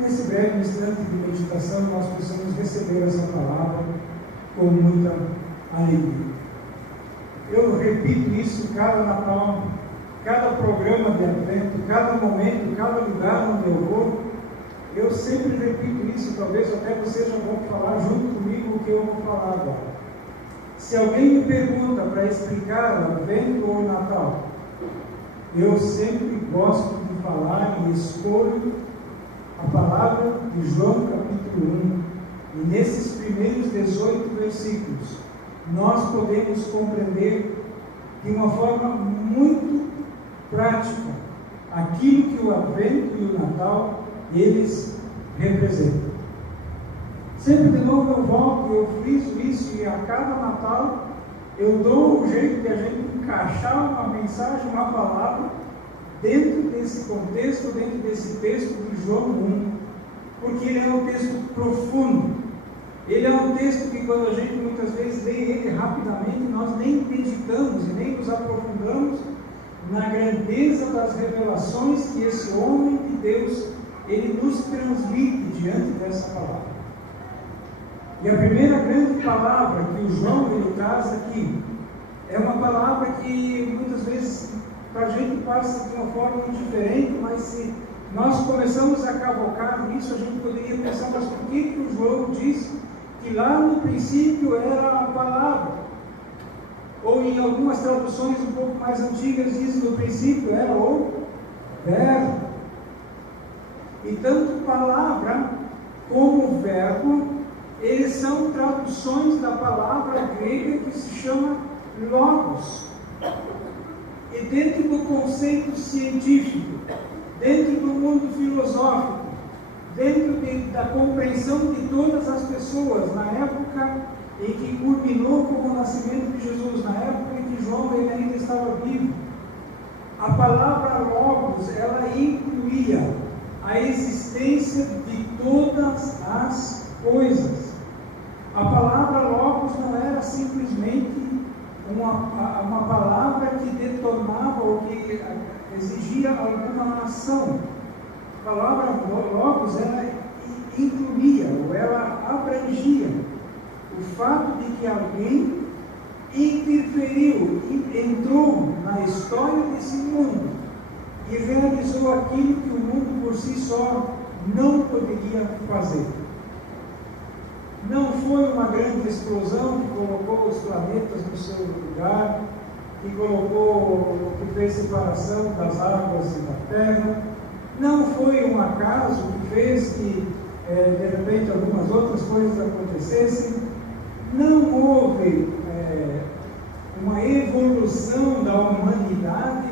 nesse breve instante de meditação, nós possamos receber essa palavra com muita alegria. Eu repito isso cada Natal, cada programa de Advento, cada momento, cada lugar onde eu vou. Eu sempre repito isso, talvez até vocês já vão falar junto comigo o que eu vou falar agora. Se alguém me pergunta para explicar o Advento ou o Natal, eu sempre gosto de falar e escolho a palavra de João capítulo 1. E nesses primeiros 18 versículos, nós podemos compreender de uma forma muito prática aquilo que o Advento e o Natal eles representam. Sempre de novo eu volto, eu friso isso, e a cada Natal eu dou um jeito de a gente encaixar uma mensagem, uma palavra dentro desse contexto, dentro desse texto de João 1, porque ele é um texto profundo. Ele é um texto que, quando a gente muitas vezes lê ele rapidamente, nós nem meditamos e nem nos aprofundamos na grandeza das revelações que esse homem de Deus ele nos transmite diante dessa palavra. E a primeira grande palavra que o João ele traz aqui é uma palavra que muitas vezes para a gente passa de uma forma diferente, mas se nós começamos a cavocar nisso, a gente poderia pensar, mas por que o João diz que lá no princípio era a palavra? Ou em algumas traduções um pouco mais antigas diz no princípio era o verbo. E tanto palavra como verbo, eles são traduções da palavra grega que se chama logos. E dentro do conceito científico, dentro do mundo filosófico, dentro da compreensão de todas as pessoas, na época em que culminou com o nascimento de Jesus, na época em que João ele ainda estava vivo, a palavra logos, ela incluía a existência de todas as coisas. A palavra logos não era simplesmente uma palavra que detonava ou que exigia alguma ação. A palavra logos, ela incluía, ou ela abrangia o fato de que alguém interferiu, entrou na história desse mundo e realizou aquilo que o mundo por si só não poderia fazer. Não foi uma grande explosão que colocou os planetas no seu lugar, que fez separação das águas e da terra. Não foi um acaso que fez que, de repente, algumas outras coisas acontecessem. Não houve uma evolução da humanidade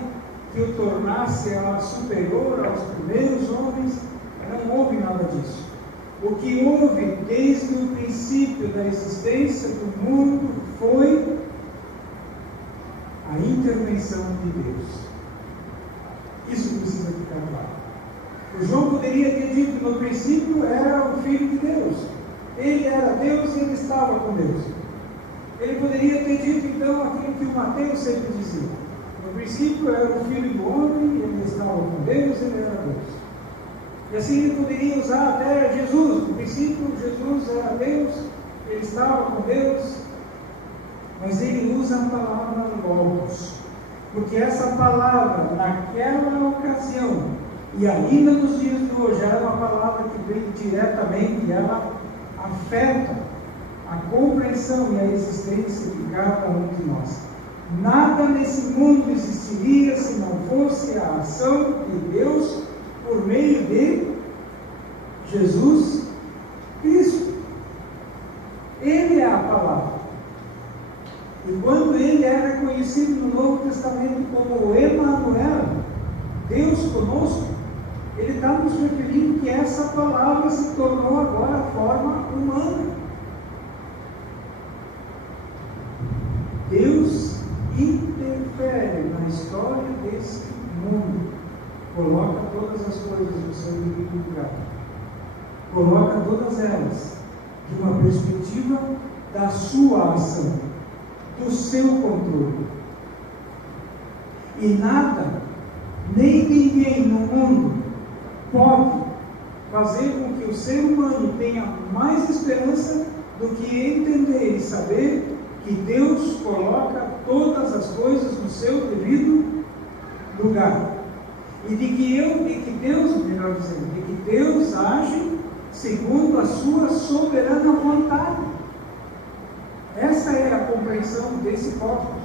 que o tornasse superior aos primeiros homens. Não houve nada disso. O que houve desde o princípio da existência do mundo foi a intervenção de Deus. Isso precisa ficar claro. O João poderia ter dito no princípio era o Filho de Deus. Ele era Deus e ele estava com Deus. Ele poderia ter dito então aquilo que o Mateus sempre dizia. No princípio era o Filho do Homem, ele estava com Deus, ele era Deus. E assim ele poderia usar até Jesus. No princípio Jesus era Deus, ele estava com Deus, mas ele usa a palavra logos, porque essa palavra naquela ocasião e ainda nos dias de hoje era uma palavra que vem diretamente, ela afeta a compreensão e a existência de cada um de nós. Nada nesse mundo existiria se não fosse a ação de Deus por meio de Jesus Cristo. Ele é a palavra. E quando ele é reconhecido no Novo Testamento como Emanuel, Deus conosco, ele está nos referindo que essa palavra se tornou agora a forma humana. Deus interfere na história desse mundo. Coloca todas as coisas no seu devido lugar. Coloca todas elas de uma perspectiva da sua ação, do seu controle. E nada, nem ninguém no mundo pode fazer com que o ser humano tenha mais esperança do que entender e saber que Deus coloca todas as coisas no seu devido lugar. E de que Deus age segundo a sua soberana vontade. Essa é a compreensão desse cosmos.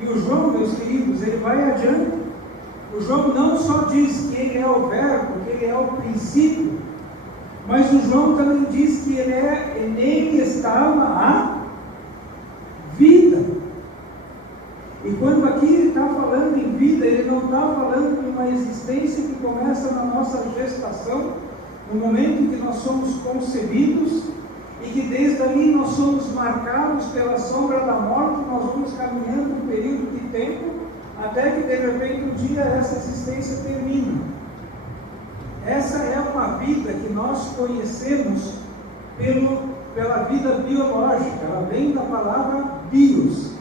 E o João, meus queridos, ele vai adiante. O João não só diz que ele é o verbo, que ele é o princípio, mas o João também diz que nele estava a vida. E quando aqui ele está falando em vida, ele não está falando de uma existência que começa na nossa gestação, no momento em que nós somos concebidos, e que desde ali nós somos marcados pela sombra da morte, nós vamos caminhando um período de tempo, até que de repente um dia essa existência termina. Essa é uma vida que nós conhecemos pela vida biológica, ela vem da palavra bios.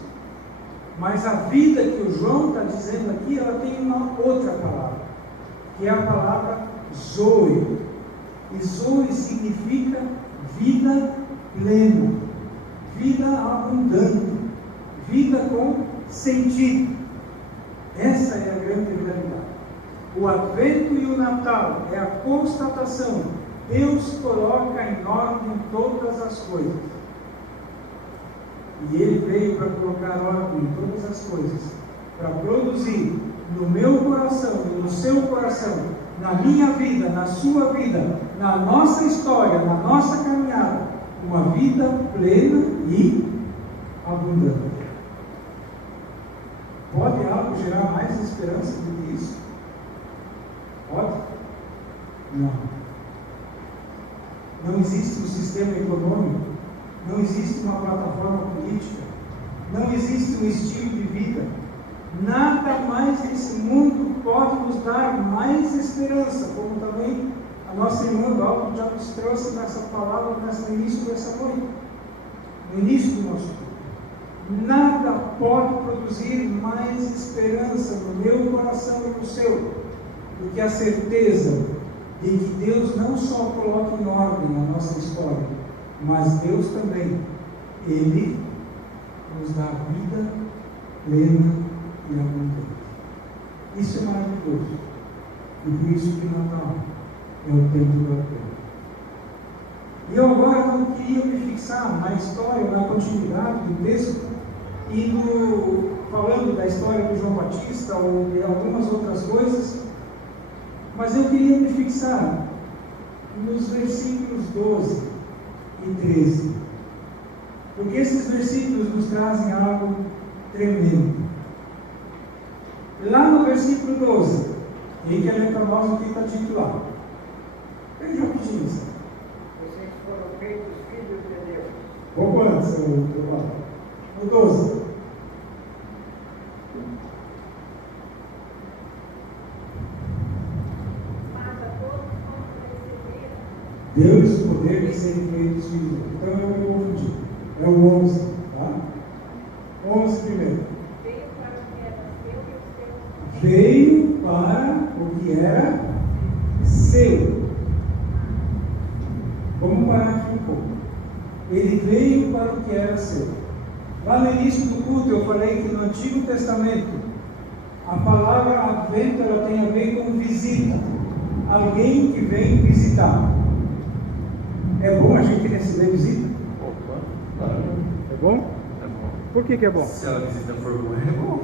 Mas a vida que o João está dizendo aqui, ela tem uma outra palavra, que é a palavra zoe. E zoe significa vida plena, vida abundante, vida com sentido. Essa é a grande realidade. O Advento e o Natal é a constatação: Deus coloca em ordem todas as coisas. E Ele veio para colocar ordem em todas as coisas, para produzir no meu coração e no seu coração, na minha vida, na sua vida, na nossa história, na nossa caminhada, uma vida plena e abundante. Pode algo gerar mais esperança do que isso? Pode? Não. Não existe um sistema econômico, não existe uma plataforma política, não existe um estilo de vida. Nada mais nesse mundo pode nos dar mais esperança, como também a nossa irmã Dalton já nos trouxe nessa palavra no início dessa noite, no início do nosso culto. Nada pode produzir mais esperança no meu coração e no seu, do que a certeza de que Deus não só coloca em ordem a nossa história, mas Deus também, Ele nos dá vida plena e abundante. Isso é maravilhoso. E por isso que Natal é o tempo do Advento. E eu agora não queria me fixar na história, na continuidade do texto, falando da história do João Batista ou de algumas outras coisas, mas eu queria me fixar nos versículos 12 e 13, porque esses versículos nos trazem algo tremendo. Lá no versículo 12, em que a letra nós aqui está titulado, veja rapidinho, sabe? Vocês foram feitos filhos de Deus. Pouco antes, o 12. Deus o poder de serem feitos filhos de Deus. Então eu me confundi. É o 11, tá? 11 primeiro. Veio para o que era seu. Vamos parar aqui um pouco. Ele veio para o que era seu. Lá no início do culto eu falei que no Antigo Testamento a palavra Advento ela tem a ver com visita. Alguém que vem visitar. É bom a gente receber visita? É bom? É bom. Por que é bom? Se a visita for boa, é bom.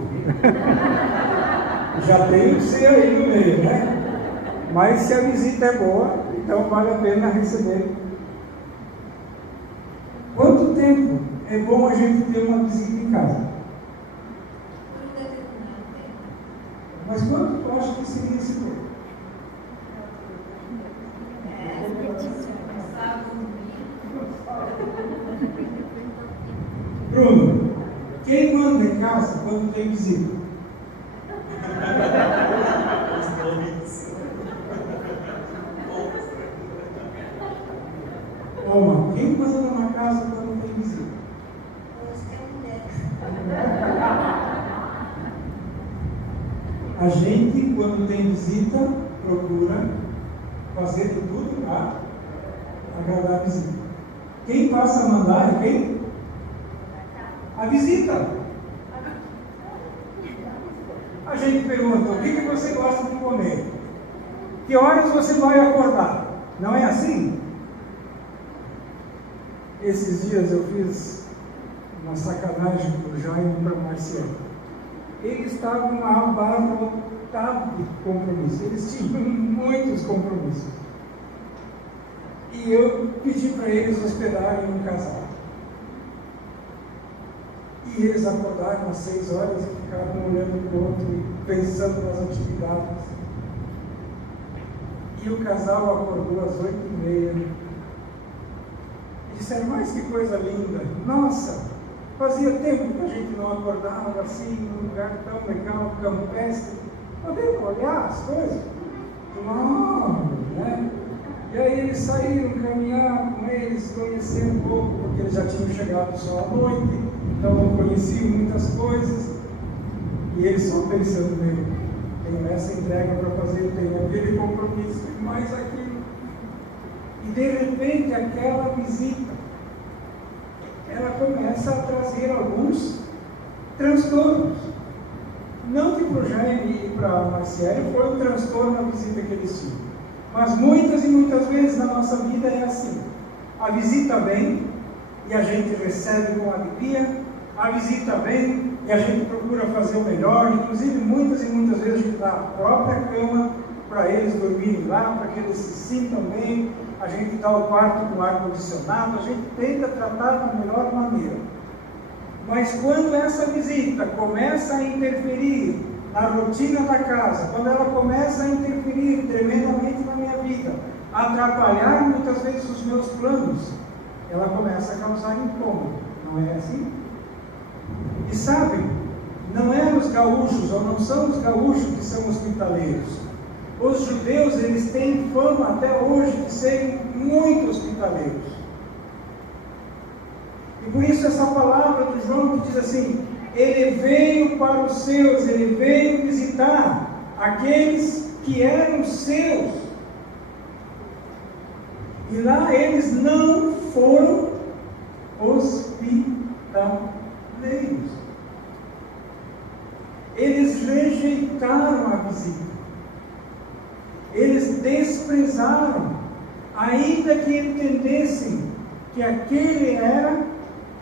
Já tem o ser aí no meio, né? Mas se a visita é boa, então vale a pena receber. Quanto tempo é bom a gente ter uma visita em casa? Mas quanto tu acha que seria esse tempo? Bruno, quem manda em casa quando tem visita? Oma, quem manda numa casa quando tem visita? A gente, quando tem visita, procura fazer de tudo para agradar a visita. Quem passa a mandar é quem? A visita. A gente pergunta, o que você gosta de comer? Que horas você vai acordar? Não é assim? Esses dias eu fiz uma sacanagem para o Jaime e para o Marciano. Eles estavam abarrotados de compromissos. Eles tinham muitos compromissos. E eu pedi para eles hospedarem um casal. E eles acordaram às 6 horas e ficavam olhando para o outro e pensando nas atividades. E o casal acordou às 8h30. E disseram, mas que coisa linda! Nossa, fazia tempo que a gente não acordava assim, num lugar tão legal, campestre. Podemos olhar as coisas? Não, né? E aí eles saíram caminhar com eles, conhecer um pouco, porque eles já tinham chegado só à noite, então não conheciam muitas coisas. E eles só pensando nele, tenho essa entrega para fazer, tenho aquele compromisso e mais aquilo. E de repente aquela visita, ela começa a trazer alguns transtornos. Não que para o Jaime e para a Marciele foi um transtorno a visita que eles tinham. Mas muitas e muitas vezes na nossa vida é assim. A visita vem e a gente recebe com alegria. A visita vem e a gente procura fazer o melhor. Inclusive muitas e muitas vezes a gente dá a própria cama para eles dormirem lá, para que eles se sintam bem. A gente dá o quarto com ar-condicionado. A gente tenta tratar da melhor maneira. Mas quando essa visita começa a interferir na rotina da casa, quando ela começa a interferir tremendamente na minha vida, a atrapalhar muitas vezes os meus planos, ela começa a causar incômodo, não é assim? E sabem, não é os gaúchos, ou não são os gaúchos que são hospitaleiros. Os judeus, eles têm fama até hoje de serem muito hospitaleiros. E por isso essa palavra do João que diz assim, ele veio para os seus, ele veio visitar aqueles que eram seus. E lá eles não foram hospitaleiros. Eles rejeitaram a visita. Eles desprezaram, ainda que entendessem que aquele era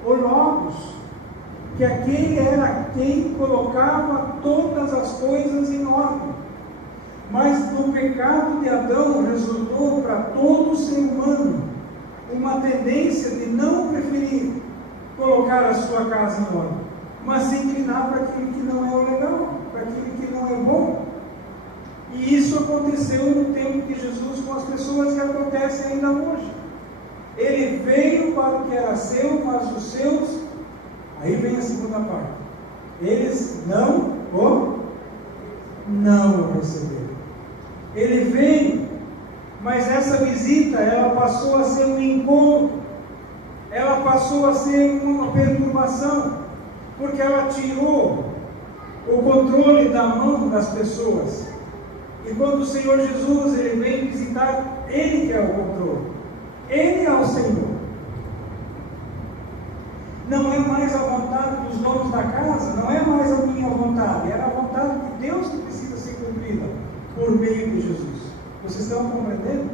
o Logos, que aquele era quem colocava todas as coisas em ordem. Mas do pecado de Adão resultou para todo ser humano uma tendência de não preferir colocar a sua casa em ordem, mas se inclinar para aquilo que não é o legal, para aquilo que não é bom. E isso aconteceu no tempo de Jesus com as pessoas e acontece ainda hoje. Ele veio para o que era seu, mas os seus, aí vem a segunda parte, eles não o receberam. Ele veio, mas essa visita, ela passou a ser um incômodo, ela passou a ser uma perturbação, porque ela tirou o controle da mão das pessoas. E quando o Senhor Jesus, ele vem visitar, ele que é o controle, ele é o Senhor. Não é mais a vontade dos donos da casa, não é mais a minha vontade, era a vontade de Deus que precisa ser cumprida por meio de Jesus. Vocês estão compreendendo?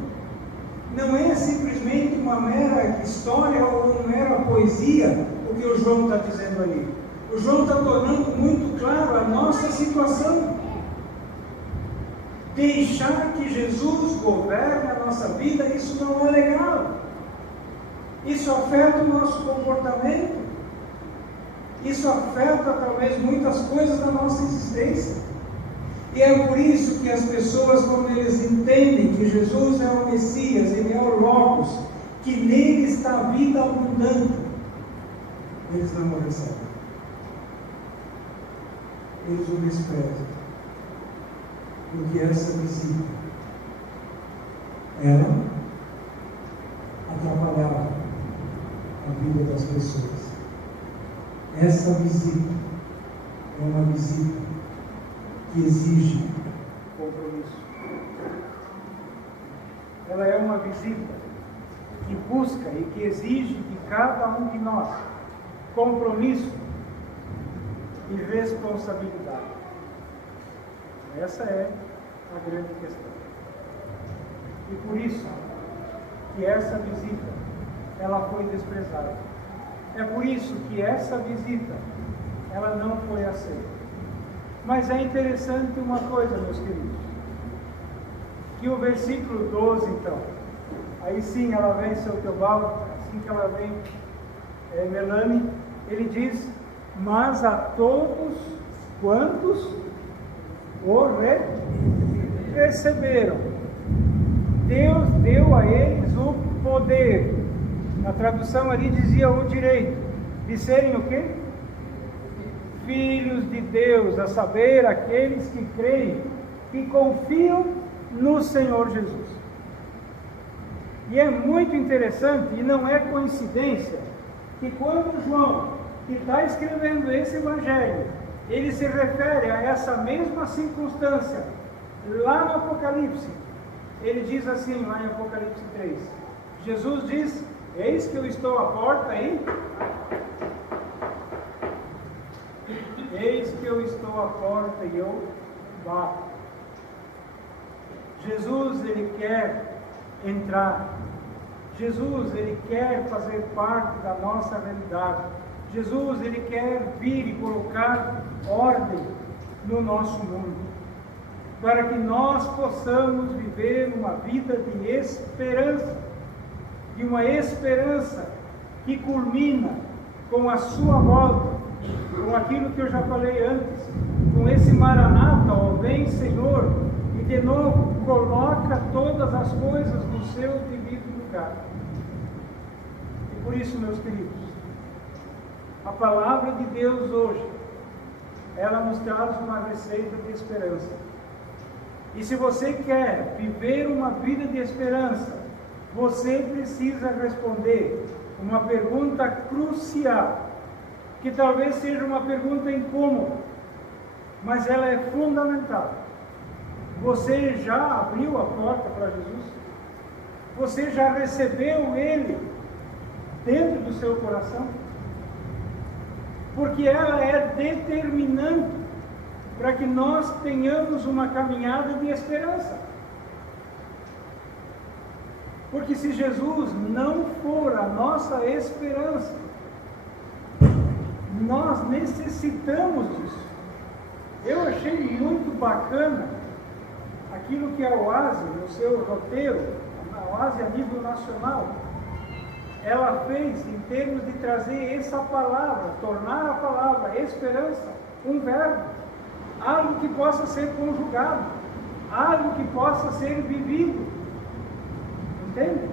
Não é simplesmente uma mera história ou uma mera poesia o que o João está dizendo ali. O João está tornando muito claro a nossa situação. Deixar que Jesus governe a nossa vida, isso não é legal. Isso afeta o nosso comportamento. Isso afeta talvez muitas coisas da nossa existência. E é por isso que as pessoas, quando eles entendem que Jesus é o Messias, Ele é o Logos, que nele está a vida abundante, eles não o recebem. Eles o desprezam. Porque essa visita, ela atrapalhava a vida das pessoas. Essa visita é uma visita que exige compromisso. Ela é uma visita que busca e que exige de cada um de nós compromisso e responsabilidade. Essa é a grande questão. E por isso que essa visita, ela foi desprezada. É por isso que essa visita, ela não foi aceita. Mas é interessante uma coisa, meus queridos, que o versículo 12, então, aí sim ela vem, seu Teobaldo, assim que ela vem, Melanie, ele diz: mas a todos quantos o receberam, Deus deu a eles o poder. Na tradução ali dizia o direito de serem o quê? Filhos de Deus, a saber, aqueles que creem, que confiam no Senhor Jesus. E é muito interessante, e não é coincidência, que quando João, que está escrevendo esse evangelho, ele se refere a essa mesma circunstância, lá no Apocalipse, ele diz assim, lá em Apocalipse 3, Jesus diz: eis que eu estou à porta e... eis que eu estou à porta e eu bato. Jesus, ele quer entrar. Jesus, ele quer fazer parte da nossa realidade. Jesus, ele quer vir e colocar ordem no nosso mundo, para que nós possamos viver uma vida de esperança, e uma esperança que culmina com a sua volta, com aquilo que eu já falei antes, com esse Maranata, ó vem Senhor, e de novo coloca todas as coisas no seu devido lugar. E por isso, meus queridos, a palavra de Deus hoje, ela nos traz uma receita de esperança. E se você quer viver uma vida de esperança, você precisa responder uma pergunta crucial, que talvez seja uma pergunta incômoda, mas ela é fundamental. Você já abriu a porta para Jesus? Você já recebeu Ele dentro do seu coração? Porque ela é determinante para que nós tenhamos uma caminhada de esperança. Porque se Jesus não for a nossa esperança, nós necessitamos disso. Eu achei muito bacana aquilo que a OASE, no seu roteiro, a OASE a nível nacional, ela fez em termos de trazer essa palavra, tornar a palavra esperança um verbo, algo que possa ser conjugado, algo que possa ser vivido. Entende?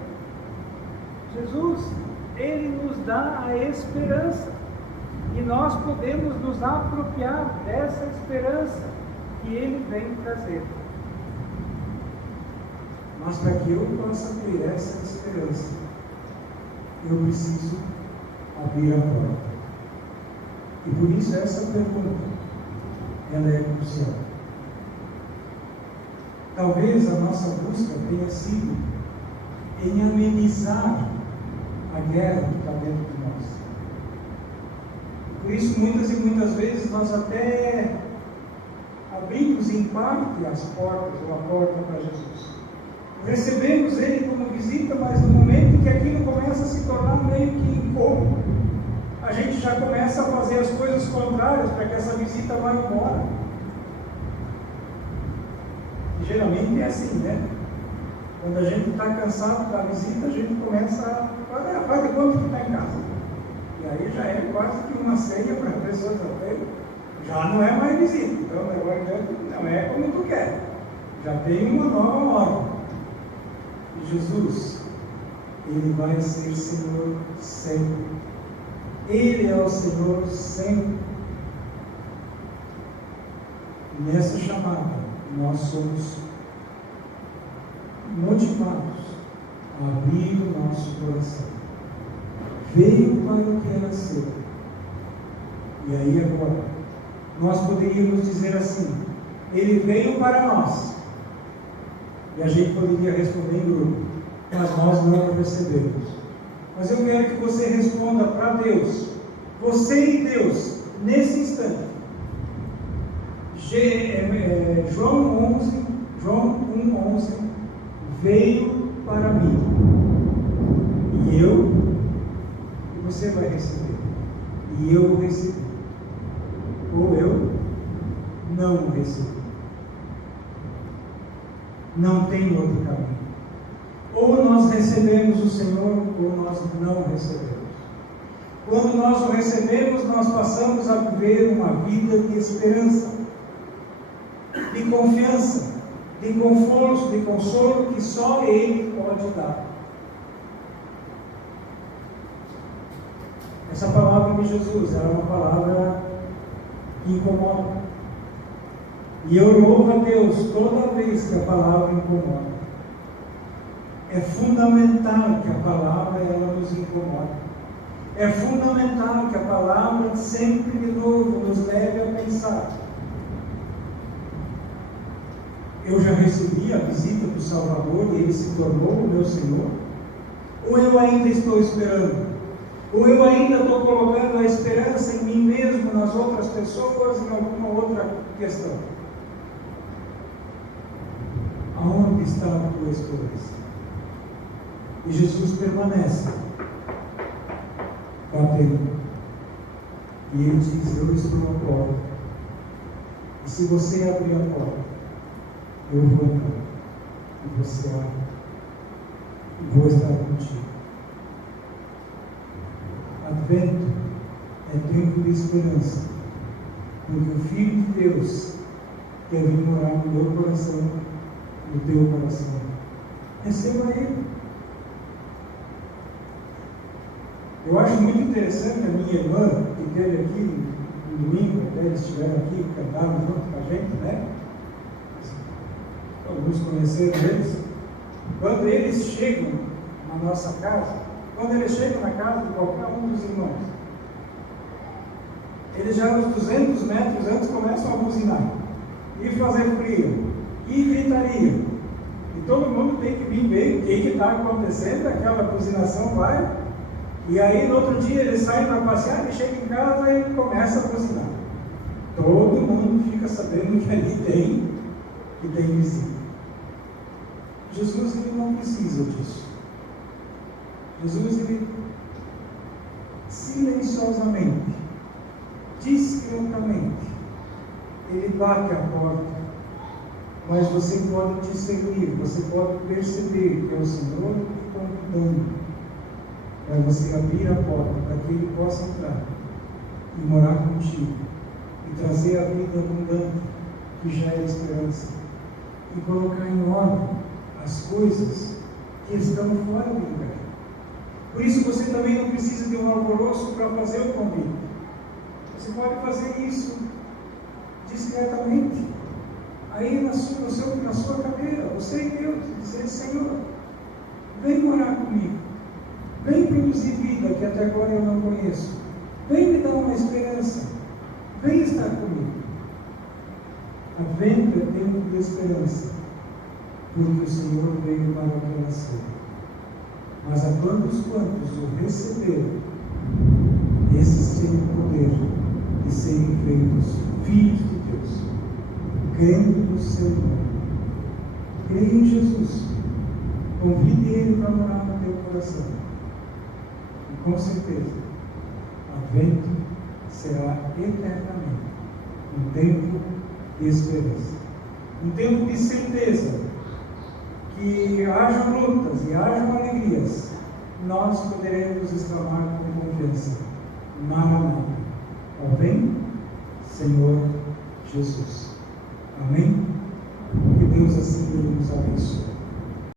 Jesus, ele nos dá a esperança, e nós podemos nos apropriar dessa esperança que ele vem trazer. Mas para que eu possa ter essa esperança, eu preciso abrir a porta. E por isso essa pergunta, ela é crucial. Talvez a nossa busca tenha sido em amenizar a guerra que está dentro de nós. Por isso, muitas e muitas vezes, nós até abrimos em parte as portas, ou a porta para Jesus. Recebemos Ele como visita, mas no momento em que aquilo começa a se tornar meio que incômodo, a gente já começa a fazer as coisas contrárias para que essa visita vá embora. E geralmente é assim, né? Quando a gente está cansado da visita, a gente começa a faz de conta que está em casa. E aí já é quase que uma ceia para pessoas até. Já não é mais visita. Então o negócio não é como tu quer. Já tem uma nova ordem. E Jesus, Ele vai ser Senhor sempre. Ele é o Senhor sempre. E nessa chamada, nós somos motivados a abrir o nosso coração. Veio para o que era seu. E aí agora, nós poderíamos dizer assim: Ele veio para nós. E a gente poderia responder em grupo: mas nós não o recebemos. Mas eu quero que você responda para Deus, você e Deus, nesse instante. João 1,11 veio para mim, e você vai receber, e eu o recebi, ou eu não o recebi. Não tem outro caminho. Ou nós recebemos o Senhor, ou nós não recebemos. Quando nós o recebemos, nós passamos a viver uma vida de esperança, de confiança, de conforto, de consolo que só Ele pode dar. Essa palavra de Jesus é uma palavra que incomoda. E eu louvo a Deus toda vez que a palavra incomoda. É fundamental que a palavra ela nos incomode. É fundamental que a palavra sempre de novo nos leve a pensar. Eu já recebi a visita do Salvador e Ele se tornou o meu Senhor? Ou eu ainda estou esperando? Ou eu ainda estou colocando a esperança em mim mesmo, nas outras pessoas, em alguma outra questão? Aonde está a tua esperança? E Jesus permanece batendo. E Ele diz: eu estou à porta. E se você abrir a porta, eu vou entrar. E você abre. E vou estar contigo. Advento é tempo de esperança. Porque o Filho de Deus quer vir morar no meu coração, no teu coração. Receba Ele. Eu acho muito interessante a minha irmã, que esteve aqui no domingo, até eles estiveram aqui, cantaram junto com a gente, né? Alguns conheceram eles. Quando eles chegam na nossa casa, quando eles chegam na casa de qualquer um dos irmãos, eles já uns 200 metros antes começam a buzinar, e fazer frio, e gritaria. E todo mundo tem que vir ver o que está acontecendo, aquela buzinação vai. E aí, no outro dia, eles saem para passear, e chegam em casa e começa a buzinar. Todo mundo fica sabendo que ali tem visita. Jesus, ele não precisa disso. Jesus, ele silenciosamente, discretamente, ele bate a porta, mas você pode discernir, você pode perceber que é o Senhor te convidando para você abrir a porta, para que Ele possa entrar e morar contigo, e trazer a vida abundante, que já é a esperança, e colocar em ordem as coisas que estão fora do lugar. Por isso você também não precisa de um alvoroço para fazer o convite. Você pode fazer isso discretamente, aí na sua cadeira, você e Deus, e dizer: Senhor, vem morar comigo. Vem produzir vida que até agora eu não conheço. Vem me dar uma esperança. Vem estar comigo. Advento é tempo de esperança, porque o Senhor veio para aquela ceia. Mas a quantos o receberam, esses têm o poder de serem feitos filhos de Deus, crendo no seu nome. Creia em Jesus. Convide Ele para morar no teu coração. Com certeza, Advento será eternamente um tempo de esperança, um tempo de certeza que hajam lutas e hajam alegrias, nós poderemos exclamar com confiança: Maranata, ó vem, Senhor Jesus. Amém? Que Deus assim nos abençoe.